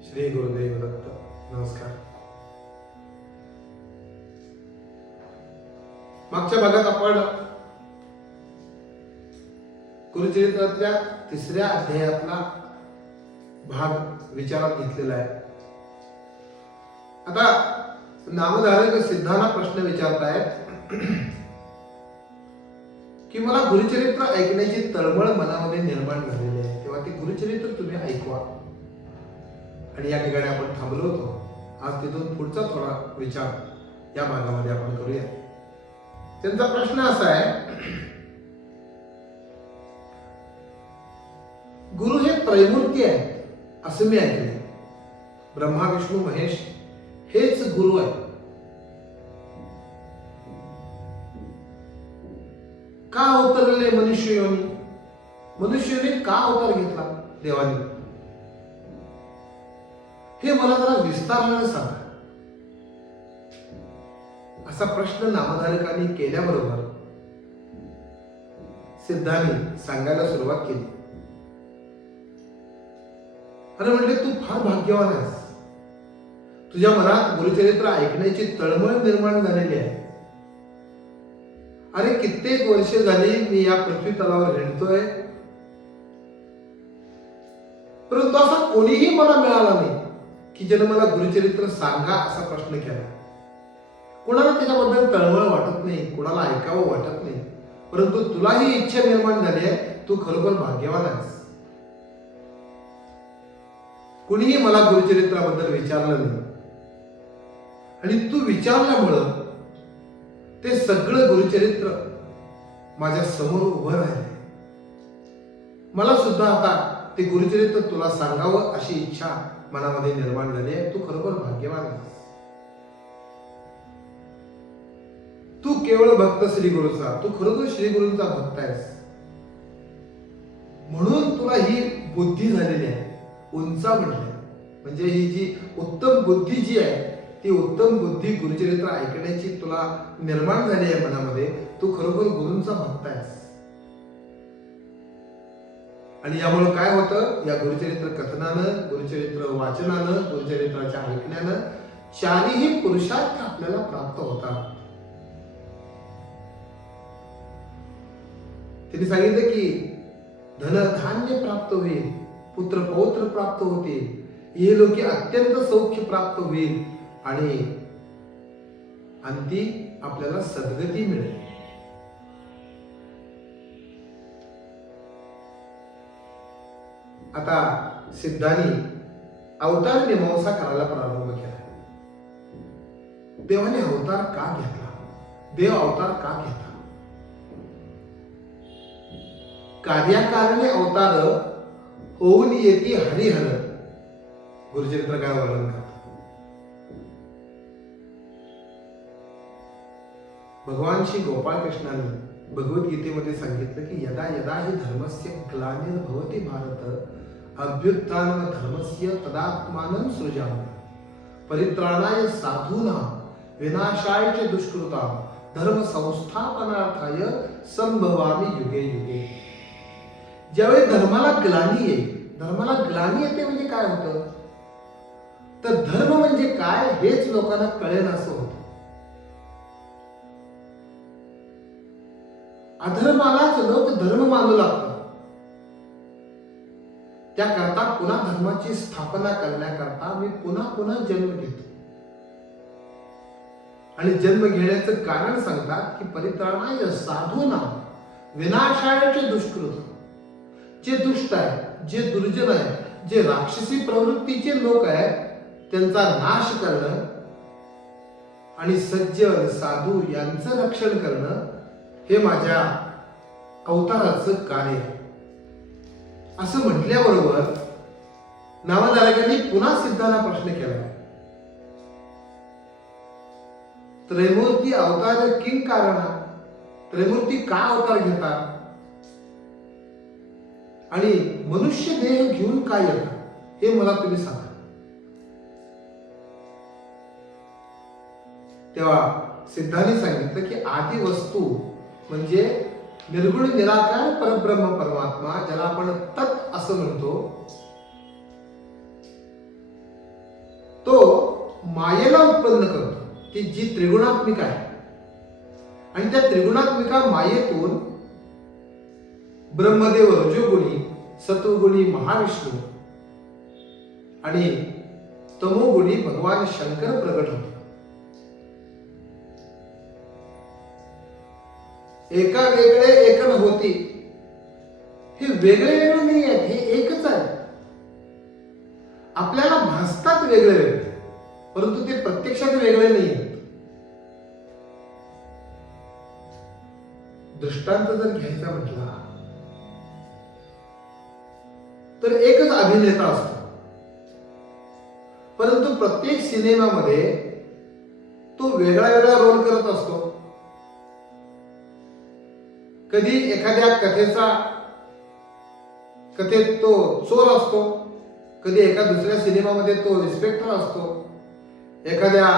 श्री गुरुदेव दत्त नमस्कार मागच्या भागात आपण गुरुचरित्रातल्या तिसऱ्या अध्यायातला भाग विचारात घेतलेला आहे आता नामधारक सिद्धांना प्रश्न विचारतायत की मला गुरुचरित्र ऐकण्याची तळमळ मनामध्ये निर्माण झालेली आहे तेव्हा ते गुरुचरित्र तुम्ही ऐकवा आणि या ठिकाणी आपण थांबलो होतो. आज तिथून पुढचा थोडा विचार या भागामध्ये आपण करूया. त्यांचा प्रश्न असा आहे गुरु हे त्रैमूर्ती आहे असं मी ऐकले ब्रह्मा विष्णू महेश हेच गुरु आहे का अवतरले मनुष्य योनी? मनुष्याने का अवतार घेतला देवाने? हे मला जरा विस्तारानं सांगा. असा प्रश्न नामधारकांनी केल्याबरोबर सिद्धांनी सांगायला सुरुवात केली. अरे म्हणले तू फार भाग्यवान आहेस. तुझ्या मनात गुरुचरित्र ऐकण्याची तळमळ निर्माण झालेली आहे. अरे कित्येक वर्षे झाली मी या पृथ्वी तलावर हिंडतोय. परंतु असा कोणीही मला मिळाला नाही. की ज्यानं मला गुरुचरित्र सांगा असा प्रश्न केला. कोणाला त्याच्याबद्दल तळमळ वाटत नाही कोणाला ऐकावं वाटत नाही परंतु तुला ही इच्छा निर्माण झाली आहे तू खरोखर भाग्यवान आहेस. कुणीही मला गुरुचरित्राबद्दल विचारलं नाही. आणि तू विचारल्यामुळं ते सगळं गुरुचरित्र माझ्यासमोर उभं राहिले मला सुद्धा आता ते गुरुचरित्र तुला सांगावं अशी इच्छा मनामध्ये निर्माण झाली आहे. तू खरोखर भाग्यवान आहेस. तू केवळ भक्त श्री गुरुचा तू खरोखर श्री गुरुचा भक्त आहेस. म्हणून तुला ही बुद्धी झालेली आहे. उंचा म्हणले म्हणजे ही जी उत्तम बुद्धी जी आहे ती उत्तम बुद्धी गुरुचरित्र ऐकण्याची तुला निर्माण झाली आहे मनामध्ये. तू खरोखर गुरूंचा भक्त आहेस. आणि यामुळे काय होतं? या गुरुचरित्र कथनानं गुरुचरित्र वाचनानं गुरुचरित्राच्या ऐकण्यानं चारही पुरुषार्थ आपल्याला प्राप्त होतात. त्यांनी सांगितलं की धन धान्य प्राप्त होईल पुत्र पौत्र प्राप्त होतील हे लोक अत्यंत सौख्य प्राप्त होईल आणि अंती आपल्याला सद्गती मिळेल. आता सिद्धांनी अवतार मीमांसा करायला प्रारंभ केला. देवाने अवतार का घेतला? देव अवतार का घेतला? कार्याकारणे अवतार होऊन येते हरिहर. गुरुचरित्र काय वर्णन करतात भगवान श्री गोपाळकृष्णाने भगवद्गीतेमध्ये सांगितलं की यदा यदा हि धर्मस्य ग्लानिर्भवति भारत अभ्युत्थान धर्मस्य तदात्मानं सृजाम। परित्राणाय साधूना विनाशाय च दुष्कृता धर्म संस्थापनार्थाय संभवामी युगे युगे। ज्यावेळी धर्माला ग्लानी येईल धर्माला ग्लानी येते म्हणजे काय होतं? तर धर्म म्हणजे काय हेच लोकांना कळेल असं अधर्मालाच लोक धर्म मानू लागतात. त्याकरता पुन्हा धर्माची स्थापना करण्याकरता मी पुन्हा पुन्हा जन्म घेतो. आणि जन्म घेण्याचं कारण सांगतात की परित्राणाय साधूना विनाशायचे दुष्कृत. जे दुष्ट आहे जे दुर्जन आहे जे राक्षसी प्रवृत्तीचे लोक आहेत त्यांचा नाश करणं आणि सज्जन साधू यांचं रक्षण करणं हे माझ्या अवताराचं कार्य असं म्हटल्याबरोबर नामधारकांनी पुन्हा सिद्धांना प्रश्न केला. त्रैमूर्ती अवतार किंग कारणा? त्रैमूर्ती का अवतार घेतात? आणि मनुष्य देह घेऊन काय येतात हे मला तुम्ही सांगा. तेव्हा सिद्धांनी सांगितलं की आदी वस्तू म्हणजे निर्गुण निराकार परब्रह्म परमात्मा ज्याला आपण तत् असं म्हणतो. तो मायेला उत्पन्न करतो की जी त्रिगुणात्मिका आहे. आणि त्या त्रिगुणात्मिका मायेतून ब्रह्मदेव रजोगुणी सत्वगुणी महाविष्णू आणि तमोगुणी भगवान शंकर प्रगट होतो. एका वेगळे एक होती. हे वेगळे वेगळे नाही आहेत हे एकच आहे. आपल्याला भासतात वेगळे वेगळे परंतु ते प्रत्यक्षात वेगळे नाही आहेत. दृष्टांत जर घ्यायचा म्हटला तर एकच अभिनेता असतो. परंतु प्रत्येक सिनेमामध्ये तो वेगळा वेगळा रोल करत असतो. कधी एखाद्या कथेचा कथेत तो चोर असतो कधी एका दुसऱ्या सिनेमामध्ये तो इन्स्पेक्टर असतो एखाद्या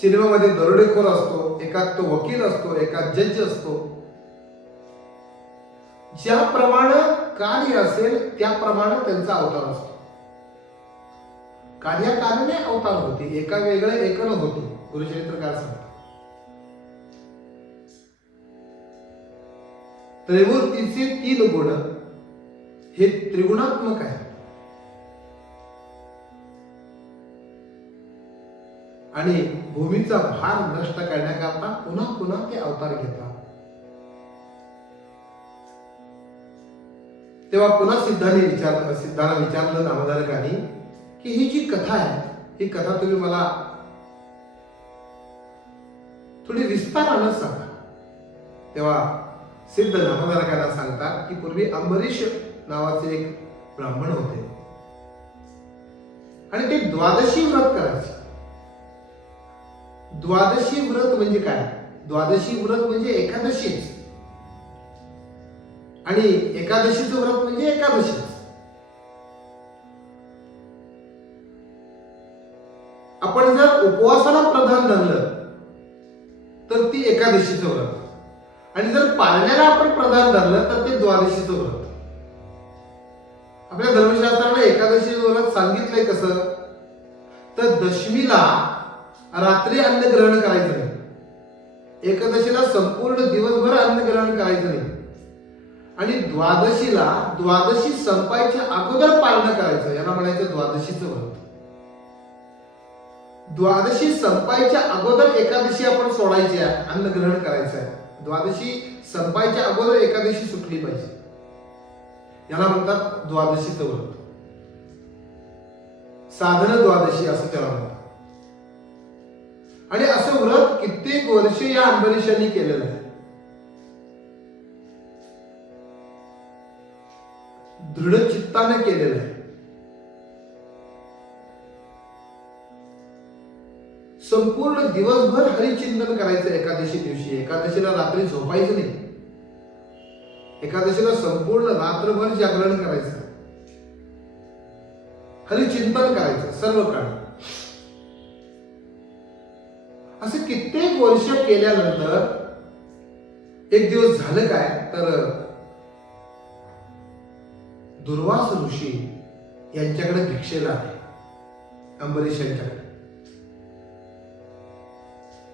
सिनेमामध्ये दरोडेखोर असतो एकात तो वकील असतो एकात जज असतो. ज्याप्रमाणे कार्य असेल त्याप्रमाणे त्यांचा अवतार असतो. कार्याकारणे अवतार होते एका वेगळे एकन होते गुरुचरित्रकार सांगतात. त्रैमूर्तीचे तीन गुण हे त्रिगुणात्मक आहे. आणि भूमीचा भार नष्ट करण्याकरता पुन्हा पुन्हा ते अवतार घेतात. तेव्हा पुन्हा सिद्धाने विचार सिद्धाला विचारलं नामधारकांनी की ही जी कथा आहे ही कथा तुम्ही मला थोडी विस्तारानं सांगा. तेव्हा सिद्ध नामधारकांना सांगतात की पूर्वी अंबरीश नावाचे एक ब्राह्मण होते. आणि ते द्वादशी व्रत करायचे. द्वादशी व्रत म्हणजे काय? द्वादशी व्रत म्हणजे एकादशीच. आणि एकादशीचं व्रत म्हणजे एकादशीच. आपण जर उपवासाला प्रधान धरलं तर ती एकादशीचं व्रत. द्वादशीचं व्रत आपल्या धर्मशास्त्राने एकादशी व्रत सांगितलंय कसं? तर दशमीला रात्री अन्न ग्रहण करायचं नाही. एकादशीला संपूर्ण दिवसभर अन्न ग्रहण करायचं नाही. आणि द्वादशीला द्वादशी संपायच्या अगोदर पालन करायचं याला म्हणायचं द्वादशीचं व्रत. द्वादशी संपायच्या अगोदर एकादशी आपण सोडायची आहे अन्न ग्रहण करायचं आहे. द्वादशी संपायच्या अगोदर एकादशी सुटली पाहिजे. याला म्हणतात द्वादशीचं व्रत साधन द्वादशी असं त्याला म्हणतात. आणि असं व्रत कित्येक वर्ष या अंबरीशांनी केलेलं आहे. दृढ चित्ताने केलेलं आहे. संपूर्ण दिवसभर हरिचिंतन करायचं एकादशी दिवशी. एकादशीला रात्री झोपायचं नाही. एकादशीला संपूर्ण रात्रभर जागरण करायचं. हरिचिंतन करायचं सर्व काळ असे कित्येक वर्ष केल्यानंतर एक दिवस झालं काय? तर दुर्वास ऋषी यांच्याकडे भिक्षेला आले. अंबरीश यांच्याकडे.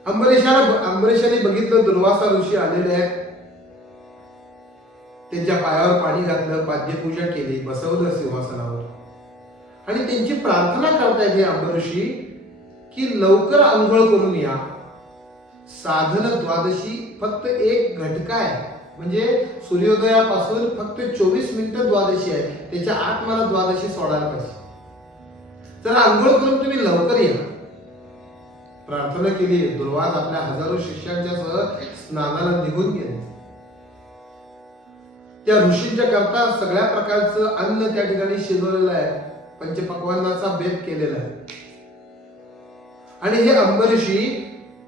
अंबरीशाला अंबरीशाने बघितलं दुर्वासा ऋषी आलेले आहेत. त्यांच्या पायावर पाणी घातलं पाद्यपूजा केली बसवलं सिंहासनावर. आणि त्यांची प्रार्थना करतायत हे अंबरीशी की लवकर आंघोळ करून या. साधन द्वादशी फक्त एक घटका आहे. म्हणजे सूर्योदयापासून फक्त चोवीस मिनिटं द्वादशी आहे. त्याच्या आत मला द्वादशी सोडायला पाहिजे. तर आंघोळ करून तुम्ही लवकर या. प्रार्थना केली दुर्वास आपल्या हजारो शिष्यांच्या सह स्नानाला निघून गेले. त्या ऋषींच्या करता सगळ्या प्रकारचं अन्न त्या ठिकाणी शिजवलेलं आहे. पंचपक्वानाचा बेत केलेला आहे. आणि हे अंबरीशी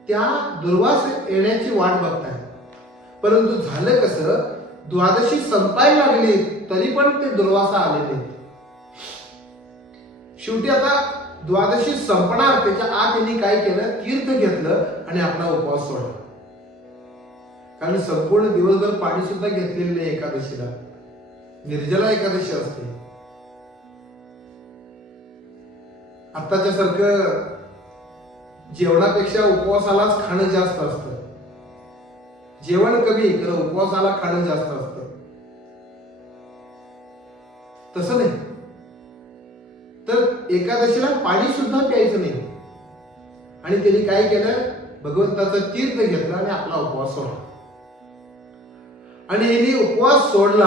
त्या दुर्वास येण्याची वाट बघताय परंतु झालं कसं द्वादशी संपायला लागली तरी पण ते दुर्वासा आले शेवटी आता द्वादशी संपणार त्याच्या आत यांनी काय केलं? तीर्थ घेतलं आणि आपला उपवास सोडला. कारण संपूर्ण दिवसभर पाणी सुद्धा घेतलेलं नाही एकादशीला. निर्जला एकादशी असते. आत्ताच्या सारखं जेवणापेक्षा उपवासालाच खाणं जास्त असतं. जेवण कमी तर उपवासाला खाणं जास्त असतं. तसं नाही. तर एकादशीला पाणी सुद्धा प्यायचं नाही. आणि त्यांनी काय केलं? भगवंताचं तीर्थ घेतलं आणि आपला उपवास सोडला. आणि यांनी उपवास सोडला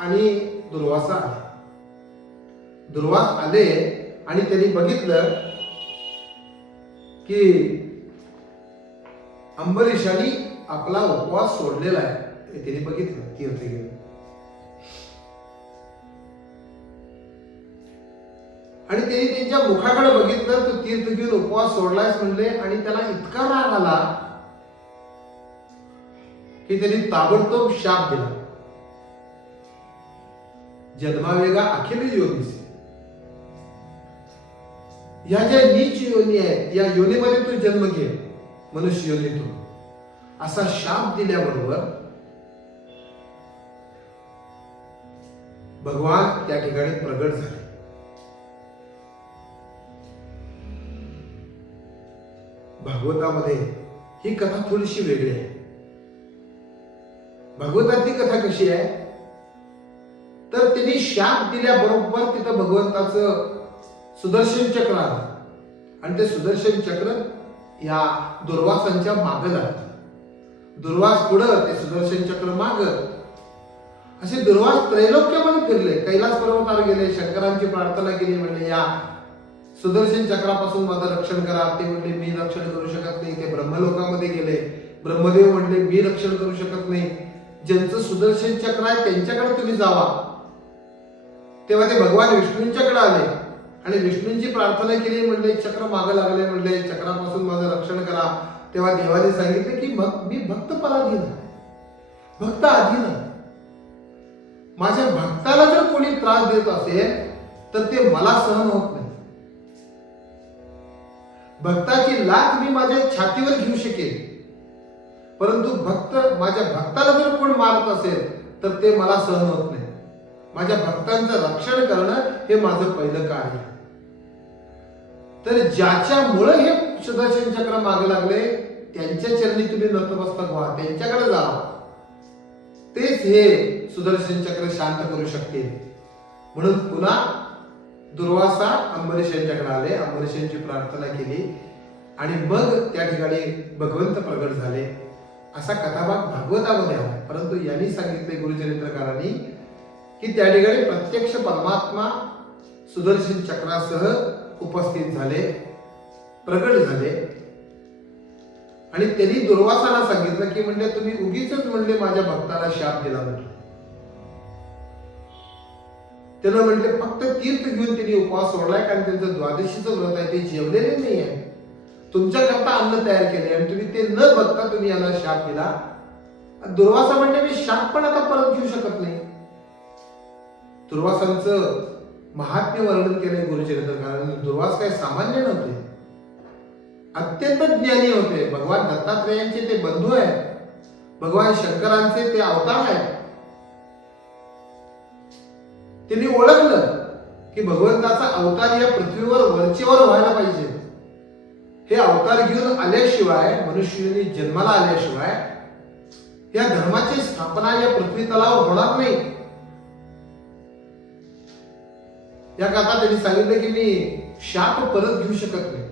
आणि दुर्वासा आले. दुर्वास आले आणि त्यांनी बघितलं की अंबरीशाने आपला उपवास सोडलेला आहे. हे त्यांनी बघितलं तीर्थ घेऊन आणि त्यांनी त्यांच्या मुखाकडे बघितलं तो तीर्थ घेऊन उपवास सोडलायच म्हणले आणि त्याला इतका राग आला की त्यांनी ताबडतोब शाप दिला. जन्मावेगा अखिल योनीस या ज्या नीच योनी आहेत या योनीमध्ये तू जन्म घे मनुष्य योनीतून. असा शाप दिल्याबरोबर भगवान त्या ठिकाणी प्रगट झाले. भागवतामध्ये ही कथा थोडीशी वेगळी आहे. भागवतातली कथा कशी आहे? तर त्यांनी शाप दिल्याबरोबर तिथं भगवंताचं सुदर्शन चक्र आलं. आणि ते सुदर्शन चक्र या दुर्वासांच्या माग झालं दुर्वास पुढं ते सुदर्शन चक्र माग. असे दुर्वास त्रैलोक्यामध्ये फिरले. कैलास पर्वतावर गेले शंकरांची प्रार्थना केली म्हणले या सुदर्शन चक्रापासून माझं रक्षण करा. ते म्हणले मी रक्षण करू शकत नाही. ते ब्रह्मलोकामध्ये गेले. ब्रह्मदेव म्हणले मी रक्षण करू शकत नाही. ज्यांचं सुदर्शन चक्र आहे त्यांच्याकडे तुम्ही जावा. तेव्हा ते भगवान विष्णूंच्याकडे आले. आणि विष्णूंची प्रार्थना केली म्हणले चक्र मागं लागले म्हणले चक्रापासून माझं रक्षण करा. तेव्हा देवाने सांगितले की मग मी भक्त पराधीन आहे. भक्त अधीन आहे. माझ्या भक्ताला जर कोणी त्रास देत असेल तर ते मला सहन होत नाही. भक्ताची लाच मी माझ्या छातीवर घेऊ शकेल परंतु भक्त माझ्या भक्ताला जर कोण मारत असेल तर ते मला सहन होत नाही. माझ्या भक्तांचं रक्षण करणं हे माझं पहिलं कार्य आहे. तर ज्याच्यामुळे हे सुदर्शन चक्र मागे लागले त्यांच्या चरणी तुम्ही नतमस्तक व्हा त्यांच्याकडे जा. तेच हे सुदर्शन चक्र शांत करू शकते म्हणून पुन्हा दुर्वासा अंबरीश यांच्याकडे आले अंबरीश यांची प्रार्थना केली. आणि मग त्या ठिकाणी भगवंत प्रगट झाले. असा कथाभाग भागवतामध्ये आहे. परंतु यांनी सांगितले गुरुचरित्रकारांनी की त्या ठिकाणी प्रत्यक्ष परमात्मा सुदर्शन चक्रासह उपस्थित झाले प्रगट झाले. आणि त्यांनी दुर्वासाला सांगितलं की म्हणजे तुम्ही उगीच म्हणले माझ्या भक्ताला शाप दिला म्हटलं त्यांना म्हटले फक्त तीर्थ घेऊन त्यांनी उपवास सोडलाय कारण त्यांचं द्वादशीचं व्रत आहे ते जेवलेले नाही आहे तुमच्याकरता अन्न तयार केले आणि तुम्ही ते न बघता तुम्ही याला शाप दिला. दुर्वासा म्हणजे मी शाप पण आता परत घेऊ शकत नाही. दुर्वासांचं महात्म्य वर्णन केलंय कारण दुर्वास काय सामान्य नव्हते. अत्यंत ज्ञानी होते. भगवान दत्तात्रेयांचे ते बंधू आहेत. भगवान शंकरांचे ते अवतार आहेत. त्यांनी ओळखलं की भगवंताचा अवतार या पृथ्वीवर वरचेवर व्हायला पाहिजे. हे अवतार घेऊन आल्याशिवाय मनुष्याने जन्माला आल्याशिवाय या धर्माची स्थापना या पृथ्वी तलावर होणार नाही. याकरता त्यांनी सांगितलं की मी शाप परत घेऊ शकत नाही.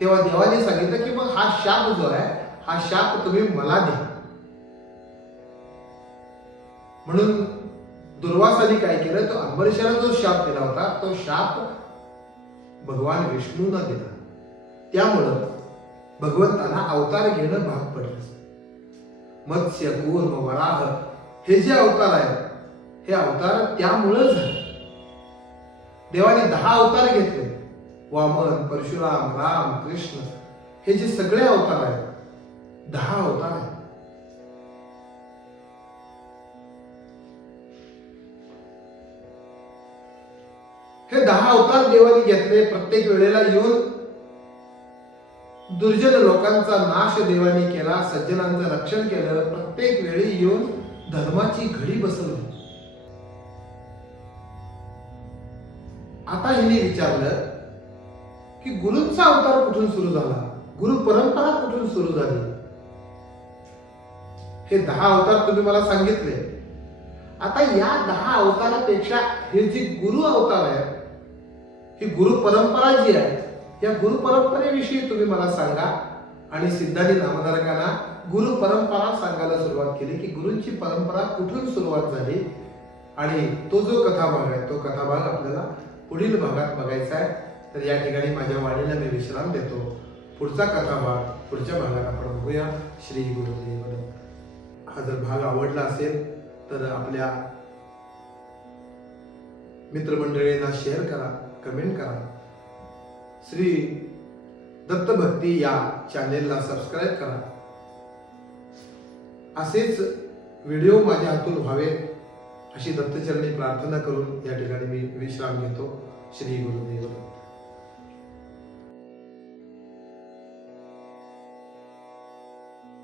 तेव्हा देवाने सांगितलं की मग हा शाप जो आहे हा शाप तुम्ही मला द्या म्हणून दुर्वासाने काय केलं तो अंबरीशाला जो शाप दिला होता तो शाप भगवान विष्णूंना दिला. त्यामुळं भगवंतांना अवतार घेणं भाग पडलं. मत्स्य कूर्म वराह हे जे अवतार आहेत हे अवतार त्यामुळं झाले. देवाने दहा अवतार घेतले. वामन परशुराम राम कृष्ण हे जे सगळे अवतार आहेत दहा अवतार आहेत. हे दहा अवतार देवाने घेतले प्रत्येक वेळेला येऊन दुर्जन लोकांचा नाश देवाने केला सज्जनांचं रक्षण केलं प्रत्येक वेळी येऊन धर्माची घडी बसवली. आता हिने विचारलं की गुरूंचा अवतार कुठून सुरू झाला? गुरु परंपरा कुठून सुरू झाली? हे दहा अवतार तुम्ही मला सांगितले. आता या दहा अवतारापेक्षा हे जे गुरु अवतार आहे ही गुरु परंपरा जी आहे या गुरु परंपरेविषयी तुम्ही मला सांगा. आणि सिद्धांनी नामधारकांना गुरु परंपरा सांगायला सुरुवात केली की गुरूंची परंपरा कुठून सुरुवात झाली? आणि तो जो कथाभाग आहे तो कथाभाग आपल्याला पुढील भागात बघायचा आहे. तर या ठिकाणी माझ्या वाणीला मी विश्राम देतो. पुढचा कथाभाग पुढच्या भागात आपण बघूया. श्री गुरुदेव हा जर भाग आवडला असेल तर आपल्या मित्रमंडळींना शेअर करा कमेंट करा. श्री दत्त भक्ती या चॅनेलला सबस्क्राईब करा. असेच व्हिडिओ माझ्या हातून व्हावेत अशी दत्तचरणी प्रार्थना करून या ठिकाणी मी विश्राम घेतो. श्री गुरुदेव.